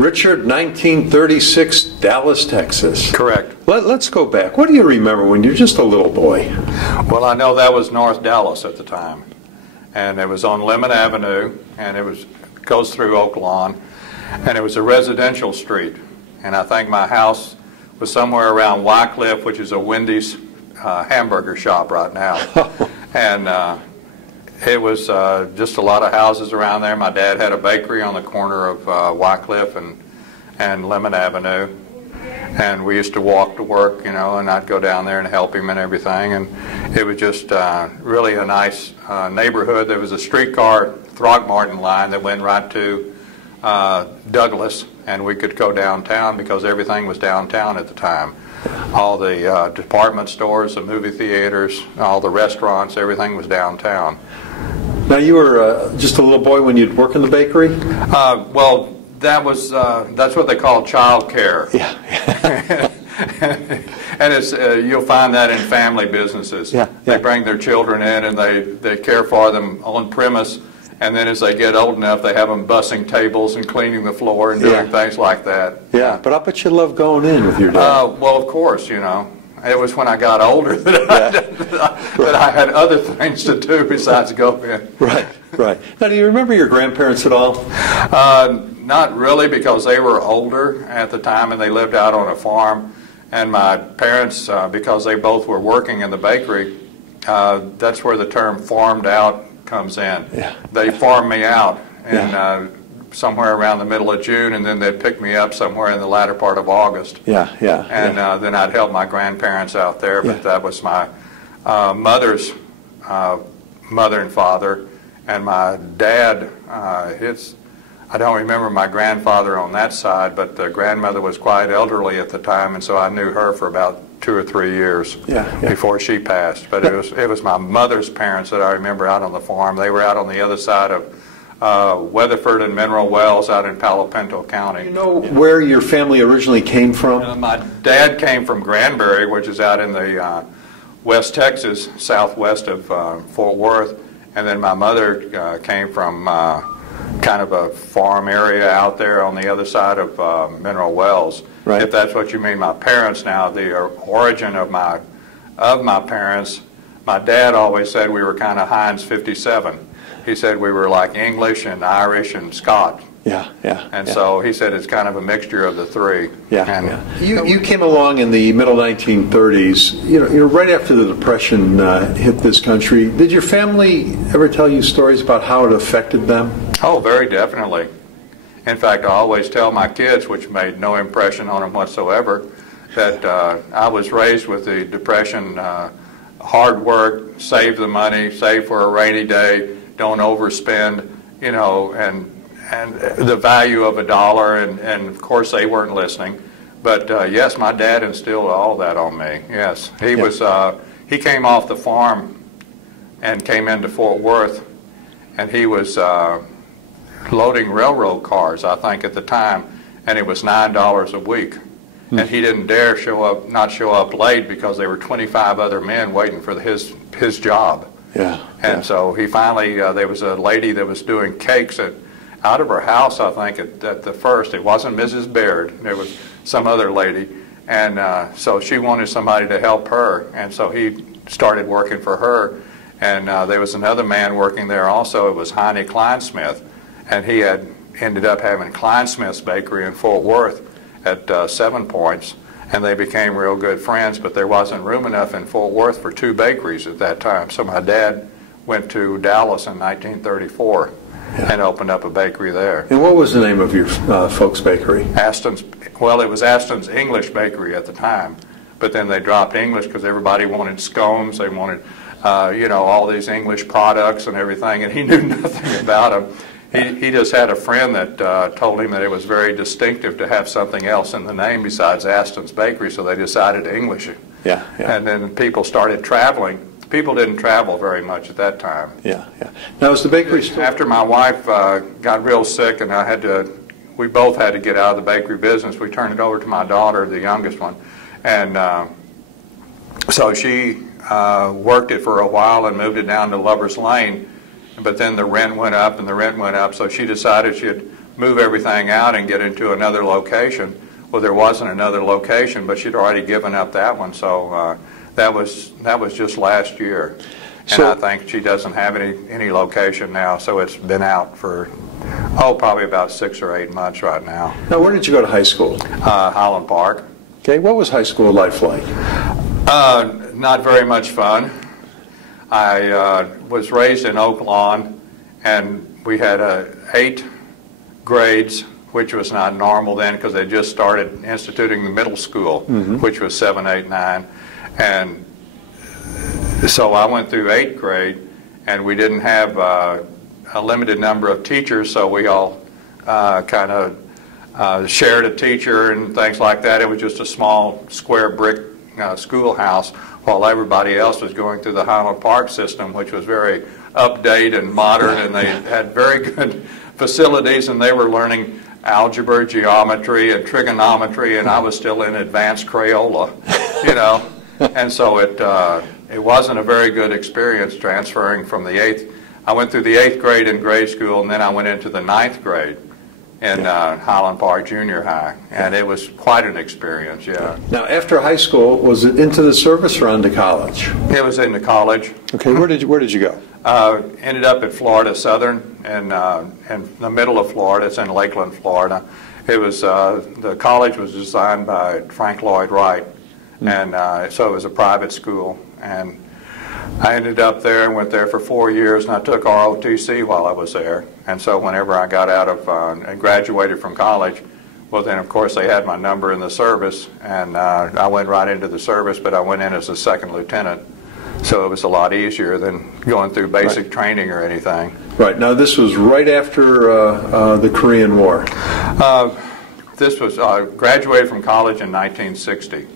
Richard, 1936, Dallas, Texas. Correct. Let's go back. What do you remember when you were just a little boy? Well, I know that was North Dallas at the time, and it was on Lemon Avenue, and it goes through Oak Lawn, and it was a residential street, and I think my house was somewhere around Wycliffe, which is a Wendy's hamburger shop right now, and it was just a lot of houses around there. My dad had a bakery on the corner of Wycliffe and Lemon Avenue, and we used to walk to work, you know, and I'd go down there and help him and everything, and it was just really a nice neighborhood. There was a streetcar Throckmorton line that went right to Douglas, and we could go downtown because everything was downtown at the time. All the department stores, the movie theaters, all the restaurants, everything was downtown. Now, you were just a little boy when you'd work in the bakery? Well, that's what they call child care. Yeah. And it's you'll find that in family businesses. Yeah. They bring their children in and they care for them on premise, and then as they get old enough, they have them bussing tables and cleaning the floor and doing things like that. Yeah, but I bet you loved going in with your dad. Well, of course, you know. It was when I got older that I had other things to do besides go in. Right. Now, do you remember your grandparents at all? Not really, because they were older at the time and they lived out on a farm. And my parents, because they both were working in the bakery, that's where the term farmed out comes in. Yeah. They farmed me out somewhere around the middle of June, and then they'd pick me up somewhere in the latter part of August. And then I'd help my grandparents out there, but that was my mother's mother and father. And my dad, I don't remember my grandfather on that side, but the grandmother was quite elderly at the time, and so I knew her for about 2 or 3 years before she passed. But it was my mother's parents that I remember out on the farm. They were out on the other side of Weatherford and Mineral Wells out in Palo Pinto County. Do you know where your family originally came from? My dad came from Granbury, which is out in the West Texas, southwest of Fort Worth, and then my mother came from kind of a farm area out there on the other side of Mineral Wells. Right. If that's what you mean. My parents now, the origin of my parents, my dad always said we were kind of Heinz 57. He said we were like English and Irish and Scotch. So he said it's kind of a mixture of the three. You came along in the middle 1930s. You know, right after the Depression hit this country. Did your family ever tell you stories about how it affected them? Oh, very definitely. In fact, I always tell my kids, which made no impression on them whatsoever, that I was raised with the Depression, hard work, save the money, save for a rainy day, don't overspend, you know, and the value of $1, and of course they weren't listening. But yes, my dad instilled all that on me. Yes, he came off the farm and came into Fort Worth, and he was loading railroad cars, I think, at the time, and it was $9 a week. And he didn't dare not show up late because there were 25 other men waiting for his job. So he finally, there was a lady that was doing cakes out of her house, I think, at the first. It wasn't Mrs. Baird. There was some other lady. And so she wanted somebody to help her. And so he started working for her. And there was another man working there also. It was Heine Kleinsmith. And he had ended up having Kleinsmith's Bakery in Fort Worth at 7 Points. And they became real good friends, but there wasn't room enough in Fort Worth for 2 bakeries at that time. So my dad went to Dallas in 1934 and opened up a bakery there. And what was the name of your folks' bakery? Aston's. Well, it was Aston's English Bakery at the time, but then they dropped English because everybody wanted scones. They wanted, you know, all these English products and everything, and he knew nothing about them. He just had a friend that told him that it was very distinctive to have something else in the name besides Aston's Bakery, so they decided to English it. And then people started traveling. People didn't travel very much at that time. Now, was the bakery still... After my wife got real sick and we both had to get out of the bakery business, we turned it over to my daughter, the youngest one. And so she worked it for a while and moved it down to Lover's Lane. But then the rent went up and the rent went up, so she decided she'd move everything out and get into another location. Well, there wasn't another location, but she'd already given up that one, so that was just last year. And So, I think she doesn't have any location now, so it's been out for, probably about 6 or 8 months right now. now, where did you go to high school? Highland Park. Okay, what was high school life like? Not very much fun. I was raised in Oak Lawn, and we had 8 grades, which was not normal then because they just started instituting the middle school, which was 7, 8, 9. And so I went through 8th grade, and we didn't have a limited number of teachers, so we all kind of shared a teacher and things like that. It was just a small square brick schoolhouse, while everybody else was going through the Highland Park system, which was very update and modern, and they had very good facilities, and they were learning algebra, geometry, and trigonometry, and I was still in advanced Crayola, you know. And so it wasn't a very good experience transferring from the 8th. I went through the 8th grade in grade school, and then I went into the 9th grade in Highland Park Junior High, and it was quite an experience, yeah. Now, after high school, was it into the service or on to college? It was into college. Okay, where did you go? Ended up at Florida Southern, in the middle of Florida. It's in Lakeland, Florida. It was the college was designed by Frank Lloyd Wright, and so it was a private school. And I ended up there and went there for 4 years, and I took ROTC while I was there. And so whenever I got out of and graduated from college, well, then of course they had my number in the service, and I went right into the service, but I went in as a second lieutenant. So it was a lot easier than going through basic training or anything. Right. Now, this was right after the Korean War. This was graduated from college in 1960.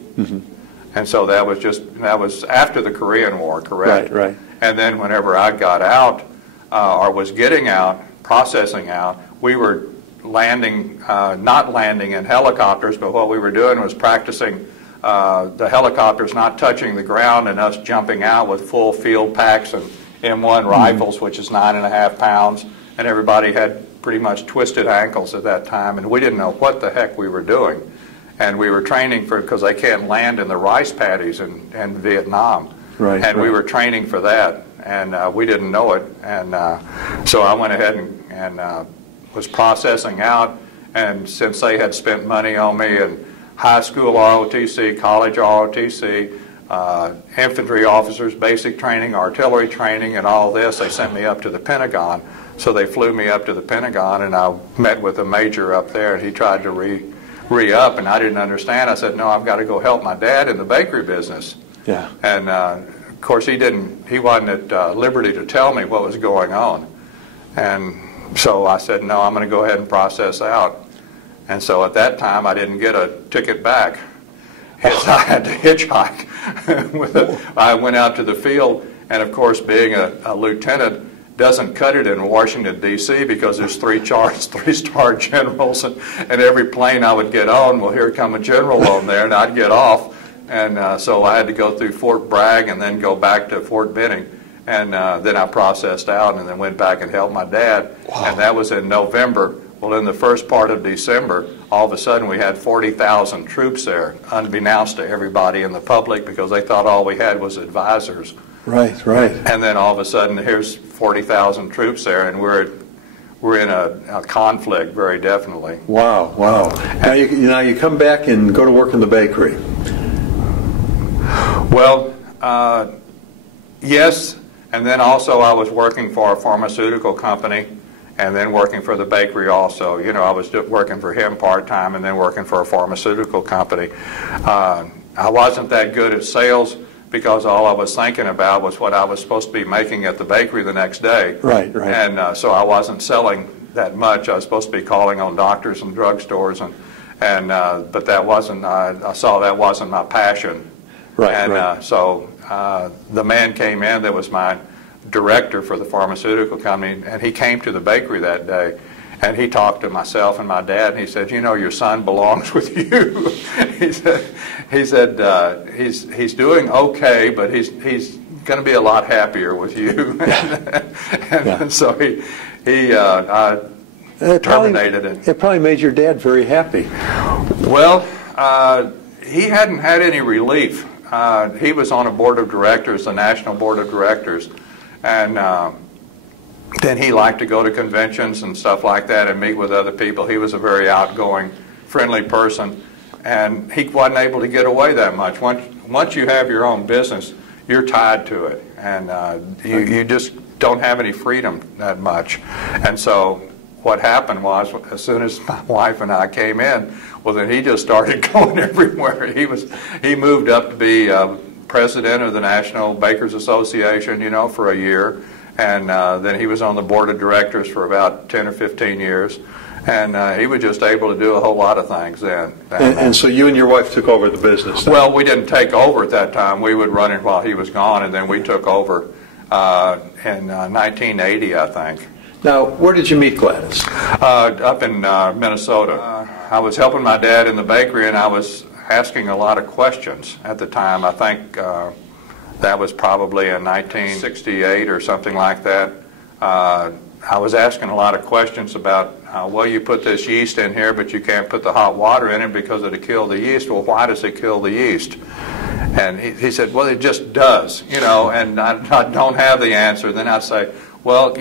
And so that was after the Korean War, correct? Right, right. And then whenever I got out, or was getting out, processing out, we were landing, not landing in helicopters, but what we were doing was practicing the helicopters not touching the ground and us jumping out with full field packs and M1 rifles, which is 9.5 pounds, and everybody had pretty much twisted ankles at that time, and we didn't know what the heck we were doing. And we were training because they can't land in the rice paddies in Vietnam. Right, and we right. were training for that, and we didn't know it. And so I went ahead and was processing out, and since they had spent money on me and high school ROTC, college ROTC, infantry officers, basic training, artillery training, and all this, they sent me up to the Pentagon. So they flew me up to the Pentagon, and I met with a major up there, and he tried to re-up, and I didn't understand. I said, no, I've got to go help my dad in the bakery business. Yeah. And of course he wasn't at liberty to tell me what was going on. And so I said, no, I'm going to go ahead and process out. And so at that time I didn't get a ticket back. I had to hitchhike. I went out to the field, and of course being a lieutenant doesn't cut it in Washington, D.C. because there's 3-star generals, and every plane I would get on, well, here come a general on there, and I'd get off. And so I had to go through Fort Bragg and then go back to Fort Benning. And then I processed out and then went back and helped my dad. Wow. And that was in November. Well, in the first part of December, all of a sudden we had 40,000 troops there, unbeknownst to everybody in the public, because they thought all we had was advisors. Right, right. And then all of a sudden, here's 40,000 troops there, and we're in a conflict, very definitely. Wow, wow. Now you come back and go to work in the bakery. Well, yes, and then also I was working for a pharmaceutical company, and then working for the bakery also. You know, I was working for him part-time and then working for a pharmaceutical company. I wasn't that good at sales, because all I was thinking about was what I was supposed to be making at the bakery the next day. Right, right. And so I wasn't selling that much. I was supposed to be calling on doctors and drugstores, but that wasn't. I saw that wasn't my passion. Right. And right. So the man came in that was my director for the pharmaceutical company, and he came to the bakery that day. And he talked to myself and my dad, and he said, "You know, your son belongs with you." he said he's doing okay, but he's going to be a lot happier with you. And so terminated it. It probably made your dad very happy. Well, he hadn't had any relief. He was on a board of directors, the national board of directors, and then he liked to go to conventions and stuff like that and meet with other people. He was a very outgoing, friendly person, and he wasn't able to get away that much. Once you have your own business, you're tied to it, and you just don't have any freedom that much. And so what happened was, as soon as my wife and I came in, well, then he just started going everywhere. He moved up to be president of the National Bakers Association, for a year, and then he was on the board of directors for about 10 or 15 years, and he was just able to do a whole lot of things then. And so you and your wife took over the business then? Well, we didn't take over at that time. We would run it while he was gone, and then we took over in 1980, I think. Now, where did you meet Gladys? Up in Minnesota. I was helping my dad in the bakery, and I was asking a lot of questions at the time. I think that was probably in 1968 or something like that. I was asking a lot of questions about, well, you put this yeast in here, but you can't put the hot water in it because it'll kill the yeast. Well, why does it kill the yeast? And he said, well, it just does, and I don't have the answer. Then I'd say, well,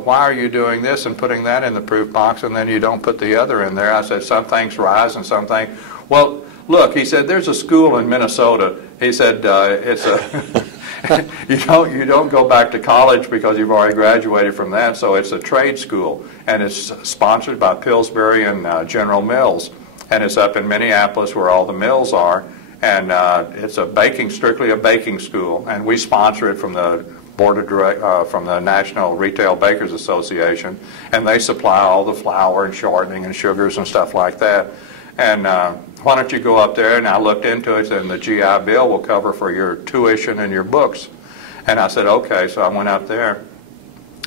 why are you doing this and putting that in the proof box, and then you don't put the other in there? I said, some things rise and some things. Well, look, he said, there's a school in Minnesota. He said, it's a you don't go back to college because you've already graduated from that, so it's a trade school, and it's sponsored by Pillsbury and General Mills, and it's up in Minneapolis where all the mills are, and it's strictly a baking school, and we sponsor it from the board of from the National Retail Bakers Association, and they supply all the flour and shortening and sugars and stuff like that. And why don't you go up there? And I looked into it, and the GI Bill will cover for your tuition and your books. And I said, okay. So I went up there,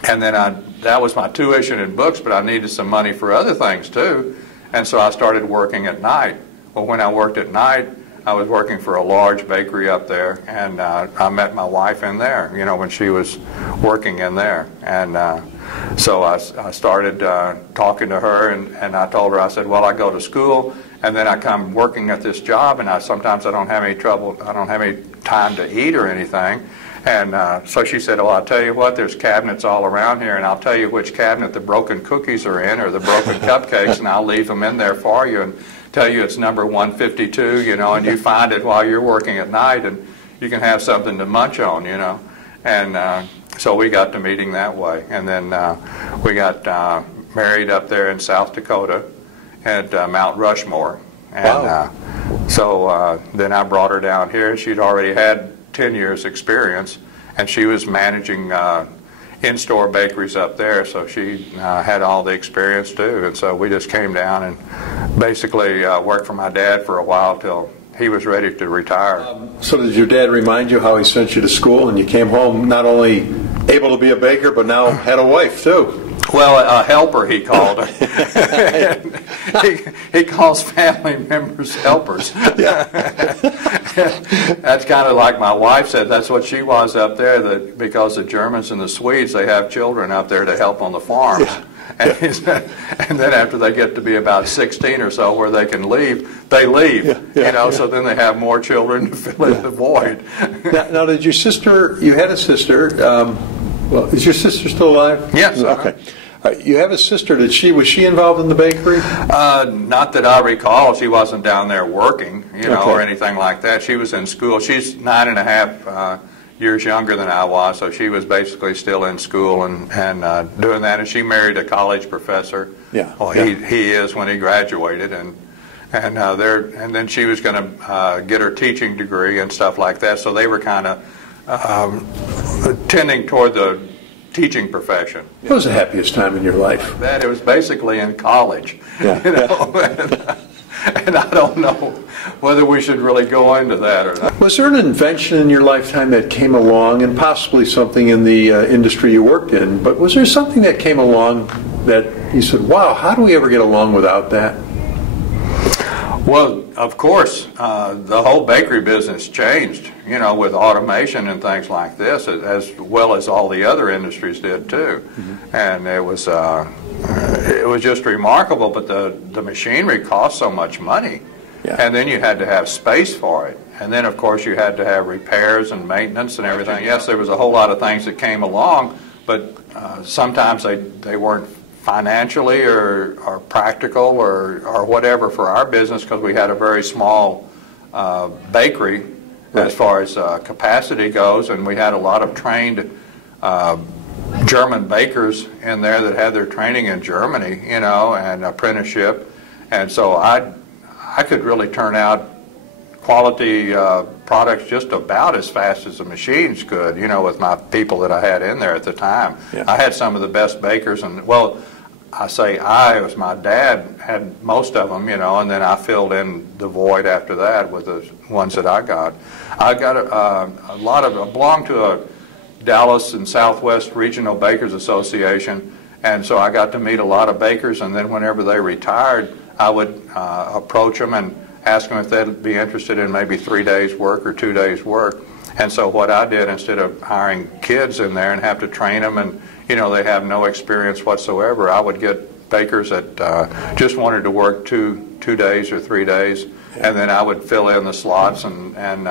and then that was my tuition and books, but I needed some money for other things too. And so I started working at night. Well, when I worked at night, I was working for a large bakery up there, and I met my wife in there, when she was working in there. And so I started talking to her, and I told her, I said, well, I go to school, and then I come working at this job, and sometimes I don't have any trouble, I don't have any time to eat or anything. And so she said, well, I'll tell you what, there's cabinets all around here, and I'll tell you which cabinet the broken cookies are in, or the broken cupcakes, and I'll leave them in there for you, and tell you it's number 152, and you find it while you're working at night, and you can have something to munch on, And so we got to meeting that way. And then we got married up there in South Dakota at Mount Rushmore. And wow. So then I brought her down here. She'd already had 10 years experience, and she was managing in-store bakeries up there, so she had all the experience too. And so we just came down and basically worked for my dad for a while till he was ready to retire. So did your dad remind you how he sent you to school, and you came home not only able to be a baker, but now had a wife too? Well, a helper, he called her. he calls family members helpers. Yeah. That's kind of like my wife said. That's what she was up there, because the Germans and the Swedes, they have children up there to help on the farms. Yeah. And then after they get to be about 16 or so where they can leave, they leave. So then they have more children to fill in the void. Now, did your sister, you had a sister, well, is your sister still alive? Yes. Okay. You have a sister. Was she involved in the bakery? Not that I recall. She wasn't down there working, or anything like that. She was in school. She's 9.5 years younger than I was, so she was basically still in school and doing that. And she married a college professor. Yeah. Well, he is when he graduated, and then she was going to get her teaching degree and stuff like that. So they were kind of tending toward the teaching profession. What was the happiest time in your life? It was basically in college. Yeah. And I don't know whether we should really go into that or not. Was there an invention in your lifetime that came along, and possibly something in the industry you worked in, but was there something that came along that you said, wow, how do we ever get along without that? Well, of course, the whole bakery business changed, you know, with automation and things like this, as well as all the other industries did too. Mm-hmm. And it was just remarkable. But the machinery cost so much money, yeah. And then you had to have space for it. And then, of course, you had to have repairs and maintenance and everything. Yes, there was a whole lot of things that came along, but sometimes they weren't financially or practical or whatever for our business, because we had a very small bakery, right, as far as capacity goes, and we had a lot of trained German bakers in there that had their training in Germany, you know, and apprenticeship. And so I could really turn out quality products just about as fast as the machines could, you know, with my people that I had in there at the time. Yeah. I had some of the best bakers, and, well, I say it was my dad had most of them, you know, and then I filled in the void after that with the ones that I got. I got a lot of, I belonged to a Dallas and Southwest Regional Bakers Association, and so I got to meet a lot of bakers, and then whenever they retired, I would approach them and ask them if they'd be interested in maybe 3 days work or 2 days work. And so what I did, instead of hiring kids in there and have to train them, and you know, they have no experience whatsoever, I would get bakers that just wanted to work two days or 3 days, and then I would fill in the slots, and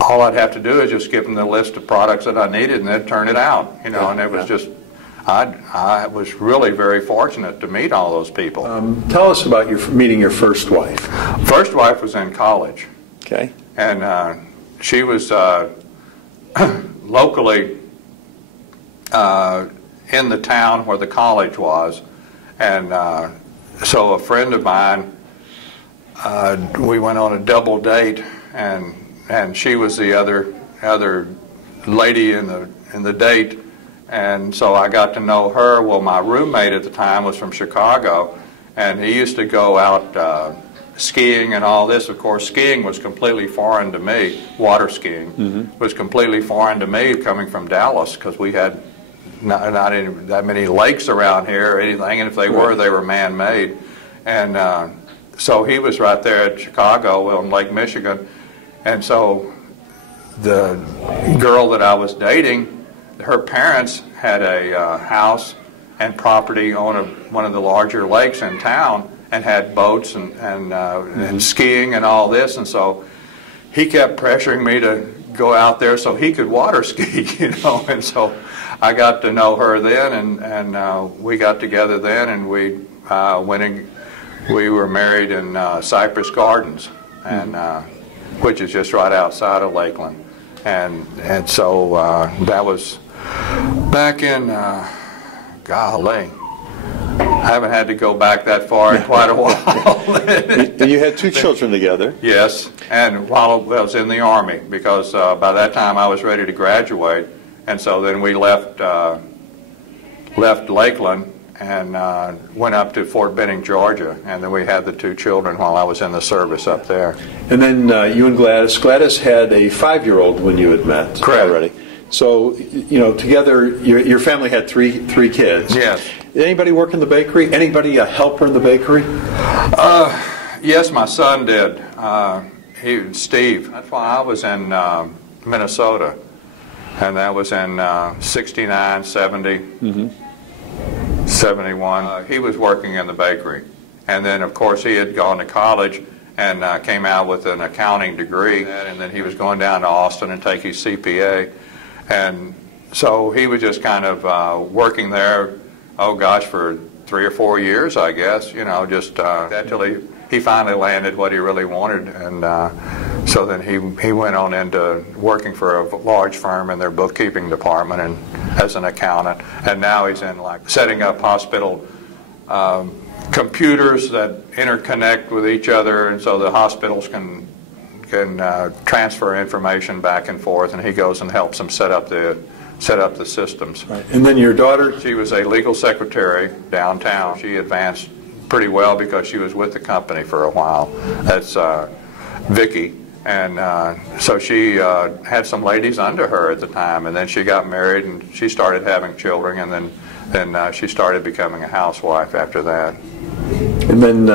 all I'd have to do is just give them the list of products that I needed, and they'd turn it out, you know. And it was just, I was really very fortunate to meet all those people. Tell us about meeting your first wife. First wife was in college. Okay. And she was locally in the town where the college was, and so a friend of mine, we went on a double date, and she was the other lady in the date, and so I got to know her. Well, my roommate at the time was from Chicago, and he used to go out skiing and all this. Of course, skiing was completely foreign to me. Water skiing was completely foreign to me, coming from Dallas, because we had not that many lakes around here or anything, and if they were, they were man-made. And so he was right there at Chicago on Lake Michigan, and so the girl that I was dating, her parents had a house and property on one of the larger lakes in town, and had boats and skiing and all this, and so he kept pressuring me to go out there so he could water ski, you know. And so I got to know her then, and we got together then, and we were married in Cypress Gardens, and which is just right outside of Lakeland, and so that was back in golly, I haven't had to go back that far in quite a while. And you had 2 children together. Yes, and while I was in the Army, because by that time I was ready to graduate, and so then we left Lakeland and went up to Fort Benning, Georgia, and then we had the 2 children while I was in the service up there. And then you and Gladys had a 5-year-old when you had met. Correct. Already. So, you know, together, your family had three kids. Yes. Did anybody work in the bakery? Anybody a helper in the bakery? Yes, my son did. Steve. That's why I was in Minnesota, and that was in 69, 70, 71. He was working in the bakery, and then, of course, he had gone to college and came out with an accounting degree, and then he was going down to Aston and take his CPA. And so he was just kind of working there, oh gosh, for 3 or 4 years, I guess, you know, just until he finally landed what he really wanted. And so then he went on into working for a large firm in their bookkeeping department and as an accountant. And now he's in like setting up hospital computers that interconnect with each other, and so the hospitals can transfer information back and forth, and he goes and helps them set up the systems. Right. And then your daughter? She was a legal secretary downtown. She advanced pretty well because she was with the company for a while. That's Vicki. And so she had some ladies under her at the time, and then she got married and she started having children, and then she started becoming a housewife after that. And then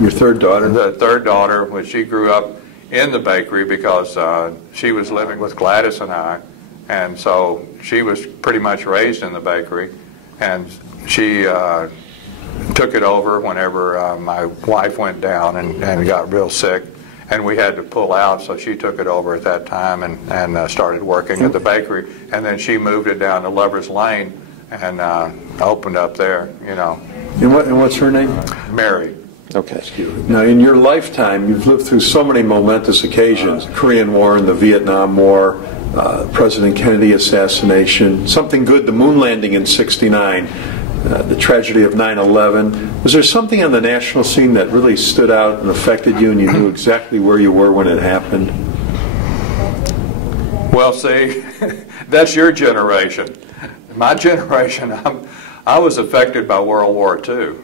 your third daughter? The third daughter, well, she grew up in the bakery because she was living with Gladys and I, and so she was pretty much raised in the bakery, and she took it over whenever my wife went down and got real sick, and we had to pull out, so she took it over at that time and started working at the bakery, and then she moved it down to Lover's Lane and opened up there, you know. And what's her name? Mary. Okay. Now, in your lifetime, you've lived through so many momentous occasions: the Korean War and the Vietnam War, President Kennedy assassination, something good, the moon landing in '69, the tragedy of 9/11. Was there something on the national scene that really stood out and affected you, and you knew exactly where you were when it happened? Well, see, that's your generation. My generation, I was affected by World War II.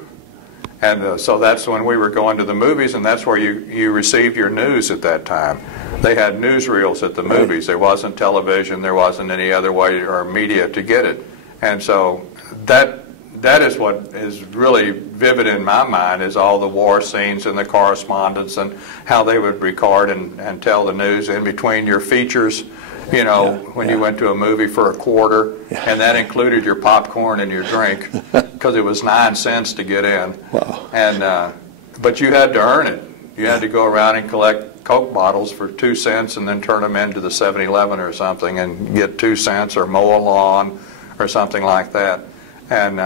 And so that's when we were going to the movies, and that's where you received your news at that time. They had newsreels at the movies. There wasn't television. There wasn't any other way or media to get it. And so that is what is really vivid in my mind, is all the war scenes and the correspondence and how they would record and tell the news in between your features. You know, when you went to a movie for a quarter, and that included your popcorn and your drink, because it was 9 cents to get in. Wow. And but you had to earn it. You had to go around and collect Coke bottles for 2 cents and then turn them into the 7-Eleven or something and get 2 cents, or mow a lawn or something like that. And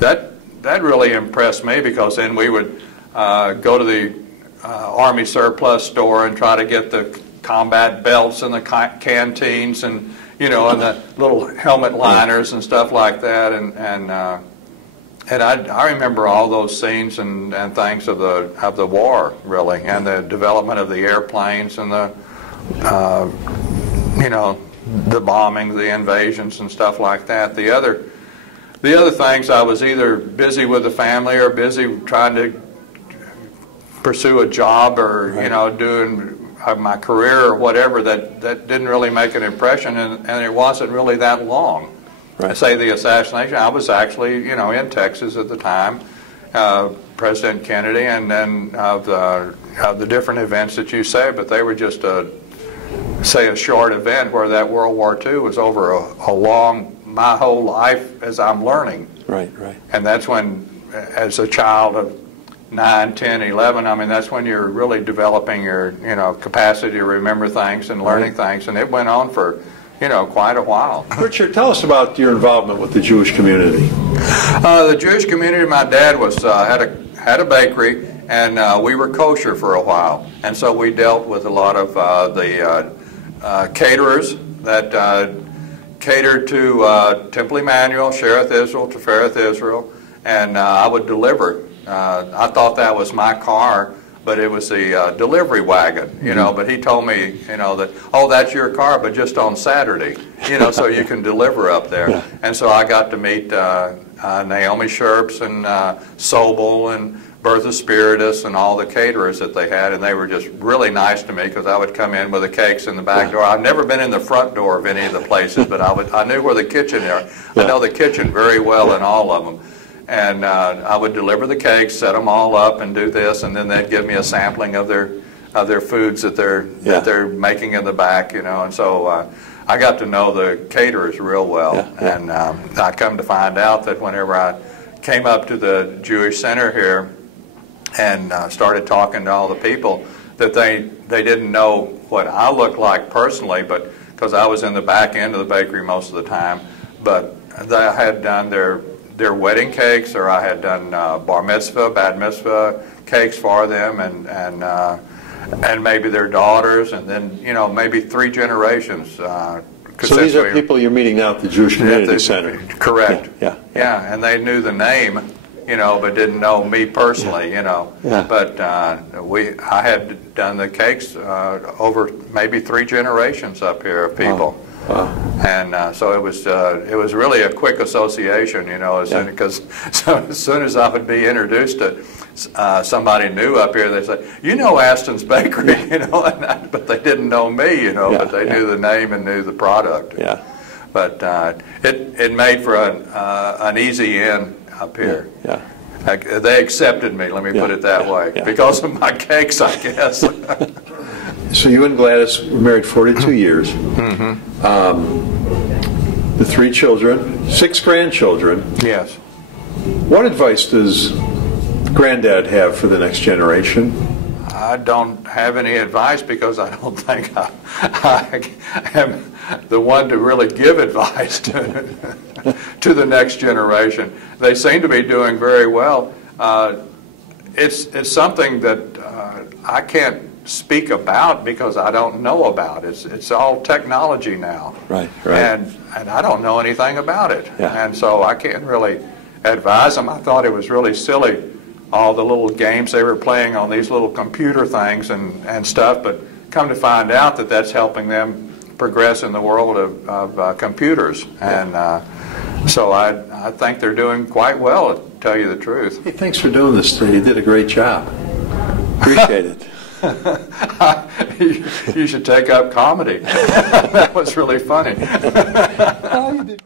that really impressed me, because then we would go to the Army surplus store and try to get the combat belts and the canteens and, you know, and the little helmet liners and stuff like that, and I remember all those scenes and things of the war, really, and the development of the airplanes and the you know, the bombing, the invasions and stuff like that. The other things, I was either busy with the family or busy trying to pursue a job, or you know, doing my career or whatever, that didn't really make an impression, and it wasn't really that long. Right. Say the assassination, I was actually, you know, in Texas at the time, President Kennedy, and then of the different events that you say, but they were just say a short event, where that World War II was over a long, my whole life as I'm learning. Right, right. And that's when, as a child of 9, 10, 11, I mean, that's when you're really developing your, you know, capacity to remember things and learning things, and it went on for, you know, quite a while. Richard, tell us about your involvement with the Jewish community. The Jewish community, my dad was had a bakery, and we were kosher for a while, and so we dealt with a lot of the caterers that catered to Temple Emanu-El, Shearith Israel, Tiferet Israel, and I would deliver. I thought that was my car, but it was the delivery wagon, you know. But he told me, you know, that, oh, that's your car, but just on Saturday, you know, so you can deliver up there. Yeah. And so I got to meet Naomi Sherps and Sobel and Bertha Spiritus and all the caterers that they had, and they were just really nice to me, because I would come in with the cakes in the back door. I've never been in the front door of any of the places, but I knew where the kitchen is. I know the kitchen very well in all of them. And I would deliver the cakes, set them all up, and do this, and then they'd give me a sampling of their foods that they're making in the back, you know. And so I got to know the caterers real well, and I come to find out that whenever I came up to the Jewish Center here and started talking to all the people, that they didn't know what I looked like personally, but because I was in the back end of the bakery most of the time, but I had done their wedding cakes, or I had done bar mitzvah, bat mitzvah cakes for them, and maybe their daughters, and then, you know, maybe 3 generations. So these are people you're meting now at the Jewish Community Center. Correct. Yeah, and they knew the name, you know, but didn't know me personally, you know. Yeah. But I had done the cakes over maybe 3 generations up here of people. Wow. And so it was really a quick association, you know, because as soon as I would be introduced to somebody new up here, they'd say, you know, Aston's Bakery, you know, but they didn't know me, you know, but they knew the name and knew the product. Yeah. But it made for an easy in up here. Yeah. they accepted me, let me put it that way, because of my cakes, I guess. So you and Gladys were married 42 years. The 3 children, 6 grandchildren. Yes. What advice does Granddad have for the next generation? I don't have any advice because I don't think I am the one to really give advice to the next generation. They seem to be doing very well. It's something that I can't speak about because I don't know about. It's all technology now. Right. And I don't know anything about it. Yeah. And so I can't really advise them. I thought it was really silly, all the little games they were playing on these little computer things and stuff, but come to find out that that's helping them progress in the world of computers. And so I think they're doing quite well, to tell you the truth. Hey, thanks for doing this today. You did a great job. Appreciate it. You should take up comedy. That was really funny. Oh, you did.